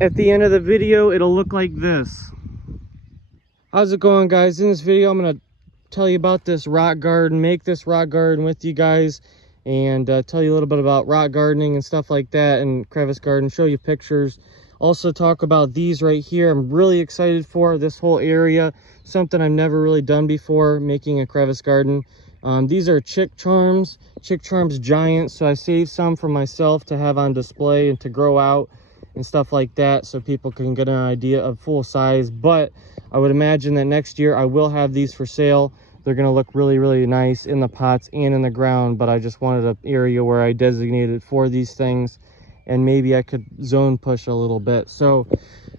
at the end of the video, it'll look like this. How's it going, guys? In this video, I'm gonna tell you about this rock garden, make this rock garden with you guys, and tell you a little bit about rock gardening and stuff like that, and crevice garden, show you pictures. Also talk about these right here. I'm really excited for this whole area, something I've never really done before, making a crevice garden. These are Chick Charms Giant, so I saved some for myself to have on display and to grow out and stuff like that, so people can get an idea of full size. But I would imagine that next year I will have these for sale. They're going to look really, really nice in the pots and in the ground, but I just wanted an area where I designated for these things, and maybe I could zone push a little bit. So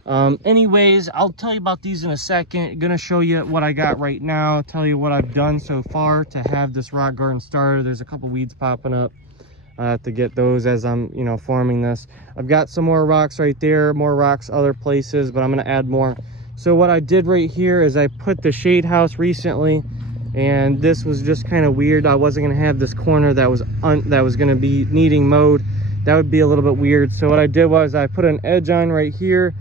anyways, I'll tell you about these in a second. Gonna show you what I got right now, tell you what I've done so far to have this rock garden started. There's a couple weeds popping up. I have to get those as I'm, forming this. I've got some more rocks right there, more rocks other places, but I'm gonna add more. So what I did right here is I put the shade house recently, and this was just kind of weird. I wasn't gonna have this corner that was gonna be needing mowed. That would be a little bit weird. So what I did was I put an edge on right here,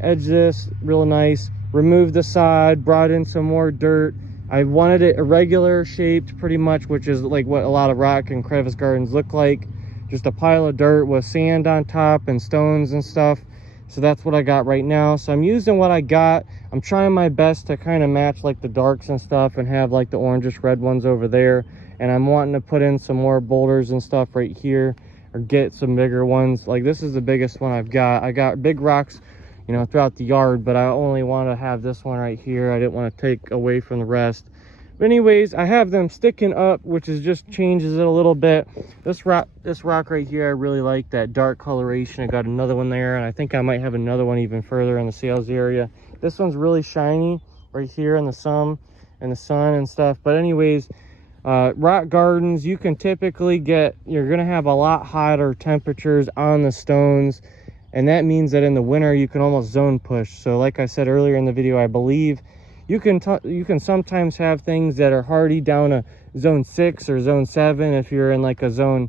edge this real nice, removed the sod, brought in some more dirt. I wanted it irregular shaped pretty much, which is like what a lot of rock and crevice gardens look like. Just a pile of dirt with sand on top and stones and stuff. So that's what I got right now. So I'm using what I got. I'm trying my best to kind of match like the darks and stuff and have like the orangish red ones over there. And I'm wanting to put in some more boulders and stuff right here, or get some bigger ones. Like this is the biggest one I've got. I got big rocks, throughout the yard, but I only want to have this one right here. I didn't want to take away from the rest. But anyways, I have them sticking up, which is just changes it a little bit. This rock right here, I really like that dark coloration. I got another one there, and I think I might have another one even further in the sales area. This one's really shiny right here in the sun and stuff. But anyways, rock gardens, you can typically you're gonna have a lot hotter temperatures on the stones, and that means that in the winter you can almost zone push. So like I said earlier in the video, I believe you can sometimes have things that are hardy down to zone 6 or zone 7. If you're in like a zone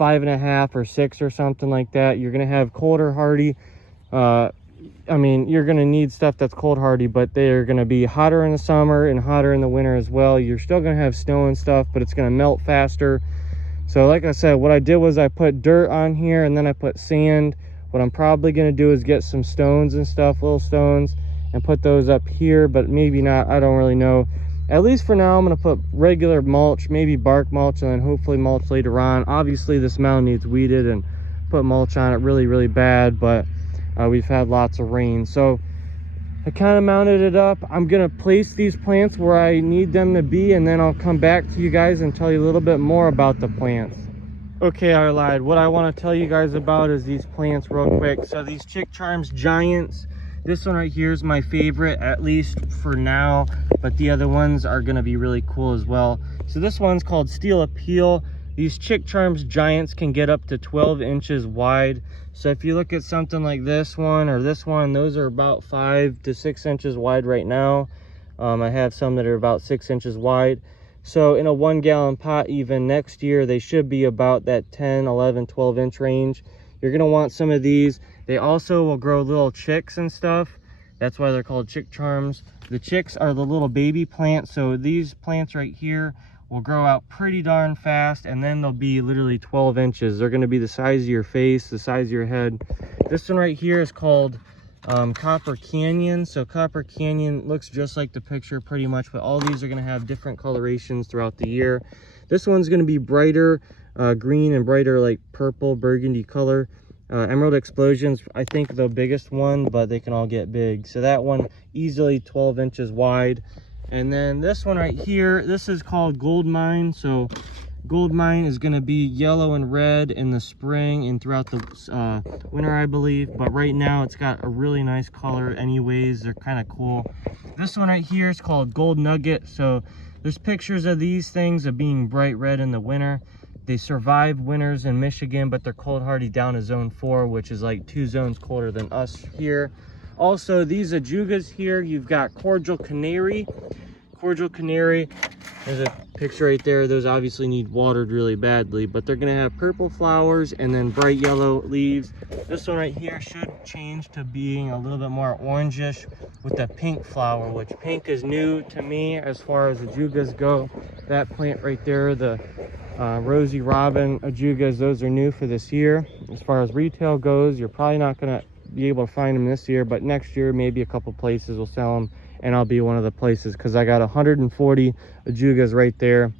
5.5 or 6 or something like that, you're gonna have colder hardy. I mean, you're gonna need stuff that's cold hardy, but they're gonna be hotter in the summer and hotter in the winter as well. You're still gonna have snow and stuff, but it's gonna melt faster. So like I said, what I did was I put dirt on here, and then I put sand. What I'm probably gonna do is get some stones and stuff, little stones, and put those up here, but maybe not, I don't really know. At least for now, I'm gonna put regular mulch, maybe bark mulch, and then hopefully mulch later on. Obviously this mound needs weeded and put mulch on it really, really bad, but we've had lots of rain. So I kind of mounted it up. I'm gonna place these plants where I need them to be, and then I'll come back to you guys and tell you a little bit more about the plants. Okay, I lied. What I want to tell you guys about is these plants real quick. So these Chick Charms Giants, this one right here is my favorite, at least for now, but the other ones are gonna be really cool as well. So this one's called Steel Appeal. These Chick Charms Giants can get up to 12 inches wide. So if you look at something like this one or this one, those are about 5 to 6 inches wide right now. I have some that are about 6 inches wide. So in a 1 gallon pot, even next year, they should be about that 10, 11, 12 inch range. You're gonna want some of these. They also will grow little chicks and stuff. That's why they're called Chick Charms. The chicks are the little baby plants. So these plants right here will grow out pretty darn fast, and then they'll be literally 12 inches. They're gonna be the size of your face, the size of your head. This one right here is called Copper Canyon. So Copper Canyon looks just like the picture pretty much, but all these are gonna have different colorations throughout the year. This one's gonna be brighter green and brighter like purple burgundy color. Emerald Explosions, I think the biggest one, but they can all get big. So that one easily 12 inches wide. And then this one right here, this is called Gold Mine. So Gold Mine is going to be yellow and red in the spring and throughout the winter, I believe. But right now it's got a really nice color anyways. They're kind of cool. This one right here is called Gold Nugget. So there's pictures of these things of being bright red in the winter. They survive winters in Michigan, but they're cold hardy down to zone 4, which is like 2 zones colder than us here. Also, these ajugas here, you've got Cordial Canary. cordial canary. There's a picture right there. Those obviously need watered really badly, but they're gonna have purple flowers and then bright yellow leaves. This one right here should change to being a little bit more orangish with the pink flower, which pink is new to me as far as ajugas go. That plant right there, the Rosy Robin ajugas, those are new for this year. As far as retail goes, you're probably not gonna be able to find them this year, but next year maybe a couple places will sell them, and I'll be one of the places because I got 140 ajugas right there.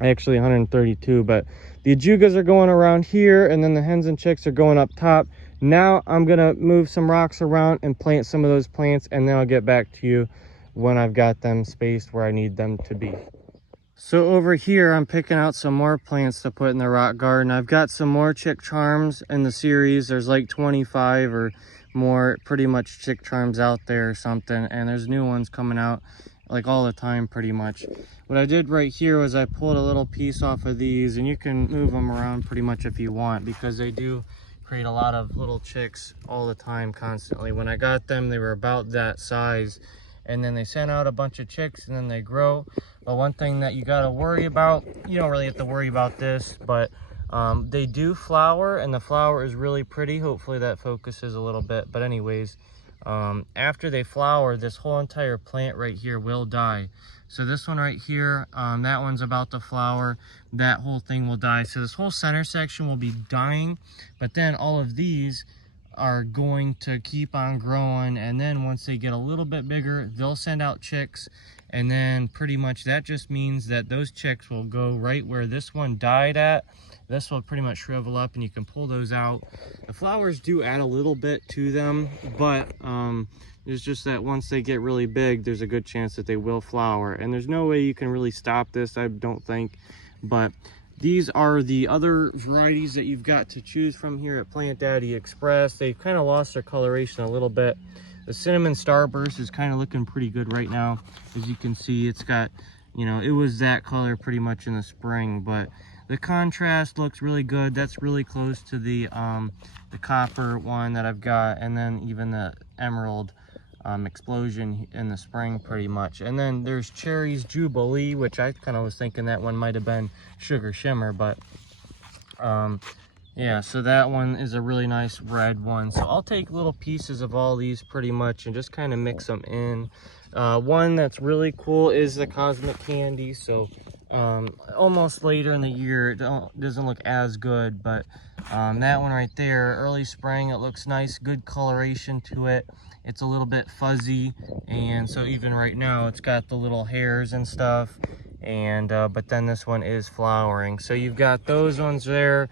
Actually 132, but the ajugas are going around here, and then the hens and chicks are going up top. Now I'm gonna move some rocks around and plant some of those plants, and then I'll get back to you when I've got them spaced where I need them to be. So over here, I'm picking out some more plants to put in the rock garden. I've got some more Chick Charms in the series. There's like 25 or more pretty much Chick Charms out there or something, and there's new ones coming out like all the time pretty much. What I did right here was I pulled a little piece off of these, and you can move them around pretty much if you want, because they do create a lot of little chicks all the time, constantly. When I got them, they were about that size, and then they sent out a bunch of chicks, and then they grow. But one thing that you got to worry about, you don't really have to worry about this, but they do flower, and the flower is really pretty. Hopefully that focuses a little bit, but anyways, after they flower, this whole entire plant right here will die. So this one right here, that one's about to flower, that whole thing will die. So this whole center section will be dying, but then all of these are going to keep on growing, and then once they get a little bit bigger, they'll send out chicks, and then pretty much that just means that those chicks will go right where this one died at. This will pretty much shrivel up, and you can pull those out. The flowers do add a little bit to them, but it's just that once they get really big, there's a good chance that they will flower, and there's no way you can really stop this, I don't think. But these are the other varieties that you've got to choose from here at Plant Daddy Express. They've kind of lost their coloration a little bit. The cinnamon starburst is kind of looking pretty good right now. As you can see, it's got, you know, it was that color pretty much in the spring, but the contrast looks really good. That's really close to the copper one that I've got, and then even the emerald explosion in the spring pretty much. And then there's Cherries Jubilee, which I kind of was thinking that one might have been Sugar Shimmer, but yeah, so that one is a really nice red one. So I'll take little pieces of all these pretty much and just kind of mix them in. One that's really cool is the Cosmic Candy. So almost later in the year, it doesn't look as good, but that one right there, early spring, it looks nice, good coloration to it. It's a little bit fuzzy, and so even right now it's got the little hairs and stuff, and but then this one is flowering. So you've got those ones there.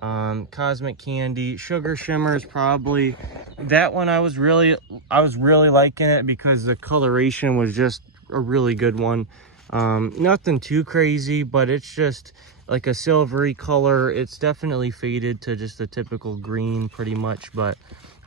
Cosmic Candy, Sugar Shimmer is probably that one. I was really liking it because the coloration was just a really good one. Nothing too crazy, but it's just like a silvery color. It's definitely faded to just a typical green pretty much, but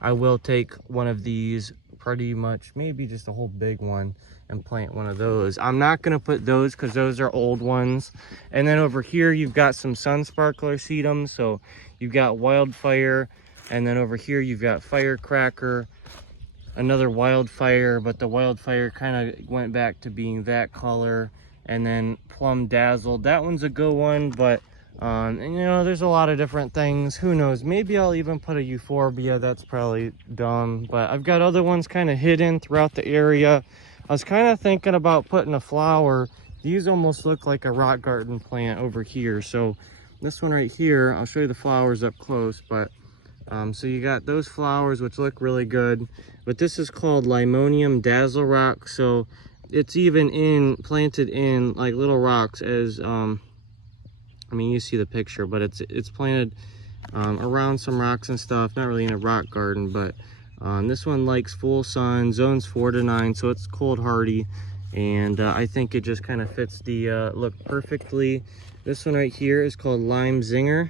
I will take one of these pretty much, maybe just a whole big one, and plant one of those. I'm not going to put those because those are old ones. And then over here you've got some sun sparkler sedums. So you've got Wildfire, and then over here you've got Firecracker, another Wildfire, but the Wildfire kind of went back to being that color. And then Plum Dazzled, that one's a good one, but and, you know, there's a lot of different things. Who knows, maybe I'll even put a Euphorbia. That's probably dumb, but I've got other ones kind of hidden throughout the area. I was kind of thinking about putting a flower. These almost look like a rock garden plant over here. So this one right here, I'll show you the flowers up close, but so you got those flowers which look really good, but this is called Limonium Dazzle Rock. So it's even planted in like little rocks, as I mean, you see the picture, but it's planted around some rocks and stuff. Not really in a rock garden, but this one likes full sun, zones 4 to 9, so it's cold hardy, and I think it just kind of fits the look perfectly. This one right here is called Lime Zinger.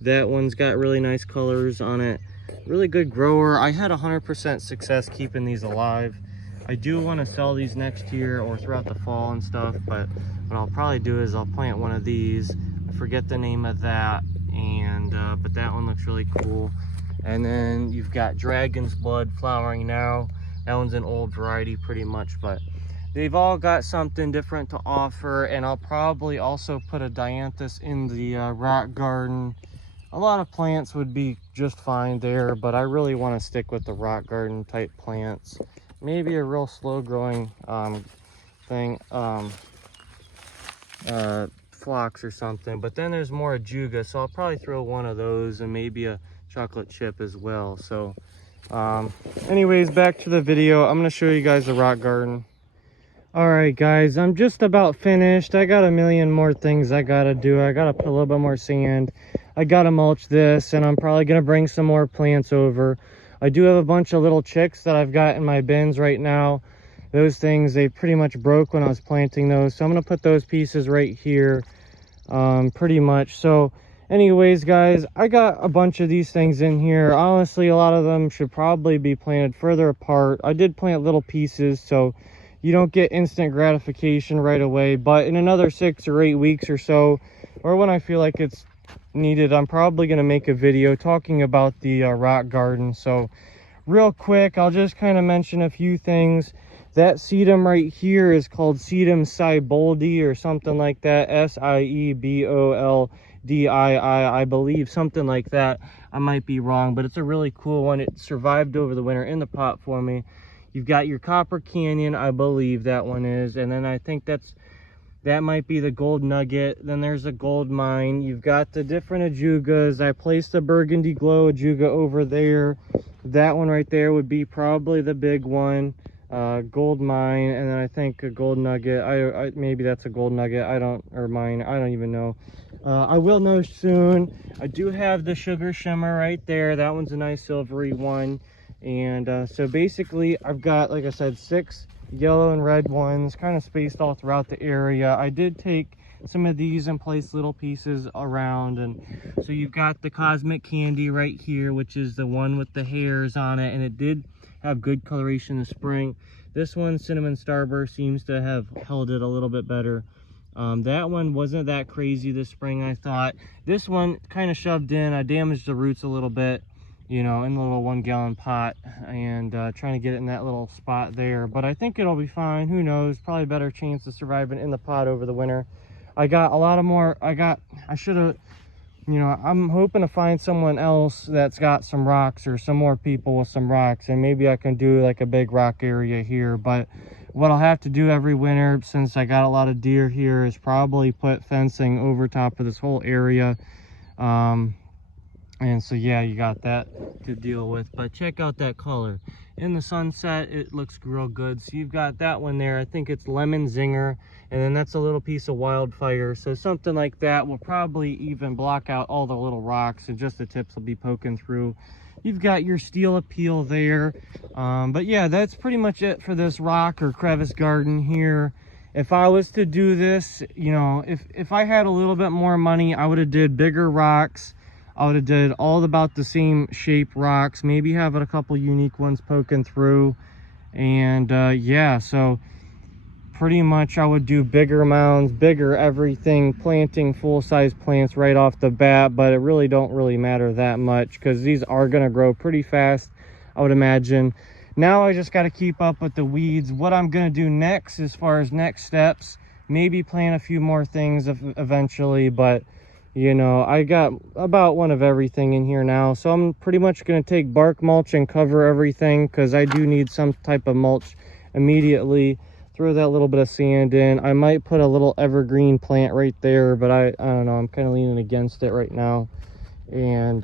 That one's got really nice colors on it. Really good grower. I had 100% success keeping these alive. I do want to sell these next year or throughout the fall and stuff, but what I'll probably do is I'll plant one of these. I forget the name of that, and but that one looks really cool. And then you've got Dragon's Blood flowering now. That one's an old variety pretty much, but they've all got something different to offer. And I'll probably also put a dianthus in the rock garden. A lot of plants would be just fine there, but I really want to stick with the rock garden type plants. Maybe a real slow growing thing, phlox or something. But then there's more ajuga, so I'll probably throw one of those and maybe a chocolate chip as well. So anyways, back to the video. I'm going to show you guys the rock garden. All right, guys, I'm just about finished. I got a million more things I gotta do. I gotta put a little bit more sand. I gotta mulch this, and I'm probably gonna bring some more plants over. I do have a bunch of little chicks that I've got in my bins right now. Those things, they pretty much broke when I was planting those, so I'm gonna put those pieces right here, pretty much. So anyways, guys, I got a bunch of these things in here. Honestly, a lot of them should probably be planted further apart. I did plant little pieces, so you don't get instant gratification right away, but in another 6 or 8 weeks or so, or when I feel like it's needed, I'm probably going to make a video talking about the rock garden. So real quick, I'll just kind of mention a few things. That sedum right here is called Sedum sieboldi or something like that, Sieboldi, I believe, something like that. I might be wrong, but it's a really cool one. It survived over the winter in the pot for me. You've got your Copper Canyon, I believe that one is, and then I think that might be the Gold Nugget. Then there's a Gold Mine. You've got the different ajugas. I placed a Burgundy Glow ajuga over there. That one right there would be probably the big one, Gold Mine, and then I think a Gold Nugget. Maybe that's a Gold Nugget. Or mine. I don't even know. I will know soon. I do have the Sugar Shimmer right there. That one's a nice silvery one. And so basically I've got, like I said, 6 yellow and red ones kind of spaced all throughout the area. I did take some of these and place little pieces around, and so you've got the Cosmic Candy right here, which is the one with the hairs on it, and it did have good coloration in the spring. This one, Cinnamon Starburst, seems to have held it a little bit better. That one wasn't that crazy this spring, I thought. This one kind of shoved in. I damaged the roots a little bit, you know, in the little 1-gallon pot, and trying to get it in that little spot there. But I think it'll be fine. Who knows? Probably a better chance of surviving in the pot over the winter. I got a lot of more. I should have, you know, I'm hoping to find someone else that's got some rocks, or some more people with some rocks, and maybe I can do like a big rock area here. But what I'll have to do every winter, since I got a lot of deer here, is probably put fencing over top of this whole area. And so yeah, you got that to deal with. But check out that color in the sunset, it looks real good. So you've got that one there. I think it's Lemon Zinger, and then that's a little piece of Wildfire. So something like that will probably even block out all the little rocks, and just the tips will be poking through. You've got your Steel Appeal there. But yeah, that's pretty much it for this rock or crevice garden here. If I was to do this, you know, if I had a little bit more money, I would have did bigger rocks. I would have did all about the same shape rocks, maybe having a couple unique ones poking through. And yeah, so pretty much I would do bigger mounds, bigger everything, planting full-size plants right off the bat. But it really don't really matter that much, because these are going to grow pretty fast, I would imagine. Now I just got to keep up with the weeds. What I'm going to do next, as far as next steps, maybe plant a few more things eventually, but you know, I got about one of everything in here now. So I'm pretty much going to take bark mulch and cover everything, because I do need some type of mulch immediately. Throw that little bit of sand in. I might put a little evergreen plant right there, but I don't know, I'm kind of leaning against it right now. And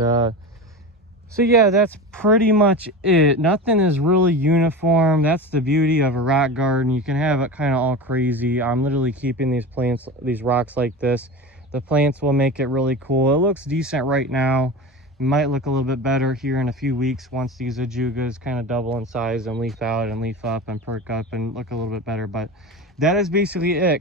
so yeah, that's pretty much it. Nothing is really uniform. That's the beauty of a rock garden. You can have it kind of all crazy. I'm literally keeping these plants, these rocks like this. The plants will make it really cool. It looks decent right now. It might look a little bit better here in a few weeks, once these ajugas kind of double in size and leaf out and leaf up and perk up and look a little bit better. But that is basically it.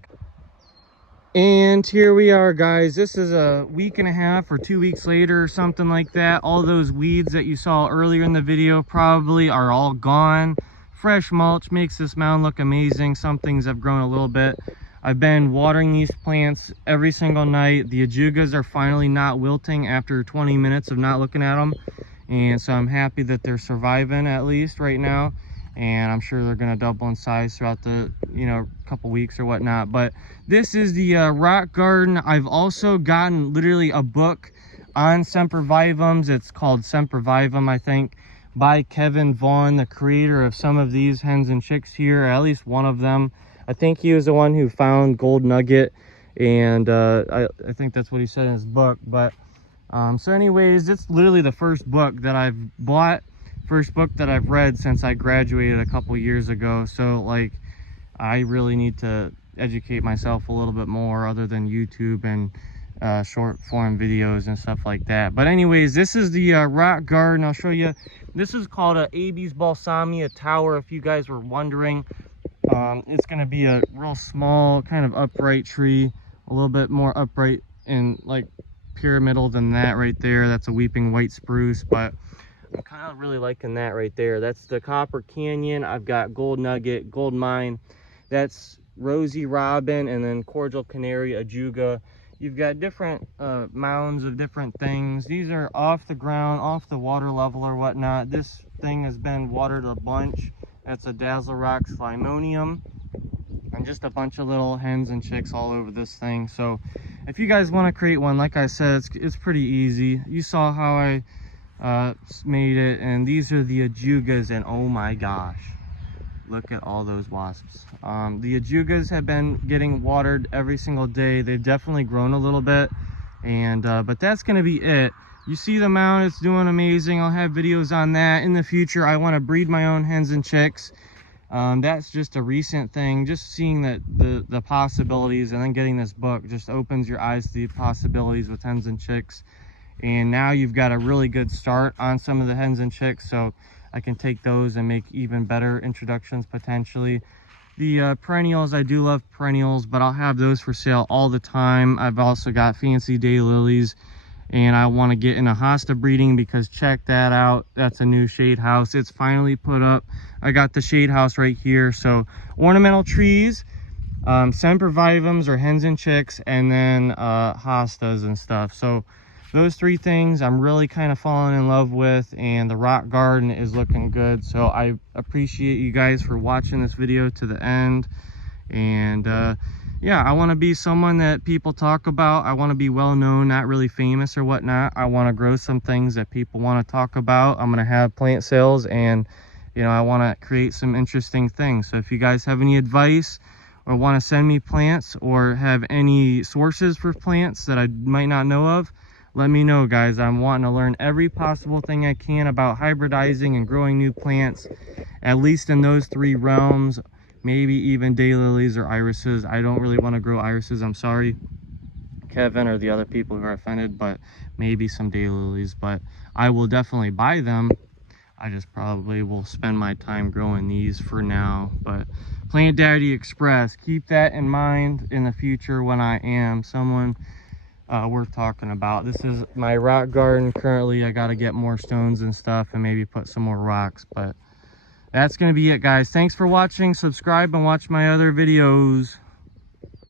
And here we are, guys. This is a week and a half or 2 weeks later or something like that. All those weeds that you saw earlier in the video probably are all gone. Fresh mulch makes this mound look amazing. Some things have grown a little bit. I've been watering these plants every single night. The ajugas are finally not wilting after 20 minutes of not looking at them. And so I'm happy that they're surviving, at least right now. and I'm sure they're going to double in size throughout the, you know, couple weeks or whatnot. But this is the rock garden. I've also gotten literally a book on sempervivums. It's called Sempervivum, I think, by Kevin Vaughn, the creator of some of these hens and chicks here, at least one of them. I think he was the one who found Gold Nugget, and I think that's what he said in his book. But so anyways, it's literally the first book that I've bought, first book that I've read since I graduated a couple years ago. So like, I really need to educate myself a little bit more other than YouTube and short form videos and stuff like that. But anyways, this is the rock garden. I'll show you. This is called a Abies balsamia tower, if you guys were wondering. It's going to be a real small kind of upright tree, a little bit more upright and like pyramidal than that right there. That's a weeping white spruce, but I'm kind of really liking that right there. That's the Copper Canyon. I've got Gold Nugget, Gold Mine. That's Rosy Robin, and then Cordial Canary, Ajuga. You've got different mounds of different things. These are off the ground, off the water level or whatnot. This thing has been watered a bunch. That's a Dazzle Rock Slimonium, and just a bunch of little hens and chicks all over this thing. So if you guys want to create one, like I said, it's pretty easy. You saw how I made it, and these are the Ajugas, and oh my gosh, look at all those wasps. The Ajugas have been getting watered every single day. They've definitely grown a little bit, and but that's going to be it. You see the mound, it's doing amazing. I'll have videos on that in the future. I want to breed my own hens and chicks. That's just a recent thing. Just seeing that the possibilities, and then getting this book just opens your eyes to the possibilities with hens and chicks. And now you've got a really good start on some of the hens and chicks, so I can take those and make even better introductions potentially. The perennials, I do love perennials, but I'll have those for sale all the time. I've also got fancy daylilies, and I want to get into hosta breeding, because check that out. That's a new shade house. It's finally put up. I got the shade house right here. So ornamental trees, sempervivums or hens and chicks, and then hostas and stuff. So those three things I'm really kind of falling in love with, and the rock garden is looking good. So I appreciate you guys for watching this video to the end. And yeah, I want to be someone that people talk about. I want to be well known, not really famous or whatnot. I want to grow some things that people want to talk about. I'm going to have plant sales, and you know, I want to create some interesting things. So if you guys have any advice or want to send me plants, or have any sources for plants that I might not know of, let me know, guys. I'm wanting to learn every possible thing I can about hybridizing and growing new plants, at least in those three realms. Maybe even daylilies or irises. I don't really want to grow irises, I'm sorry, Kevin, or the other people who are offended, but maybe some daylilies. But I will definitely buy them. I just probably will spend my time growing these for now. But Plant Daddy Express, keep that in mind in the future when I am someone worth talking about. This is my rock garden currently. I got to get more stones and stuff, and maybe put some more rocks. But that's going to be it, guys. Thanks for watching. Subscribe and watch my other videos.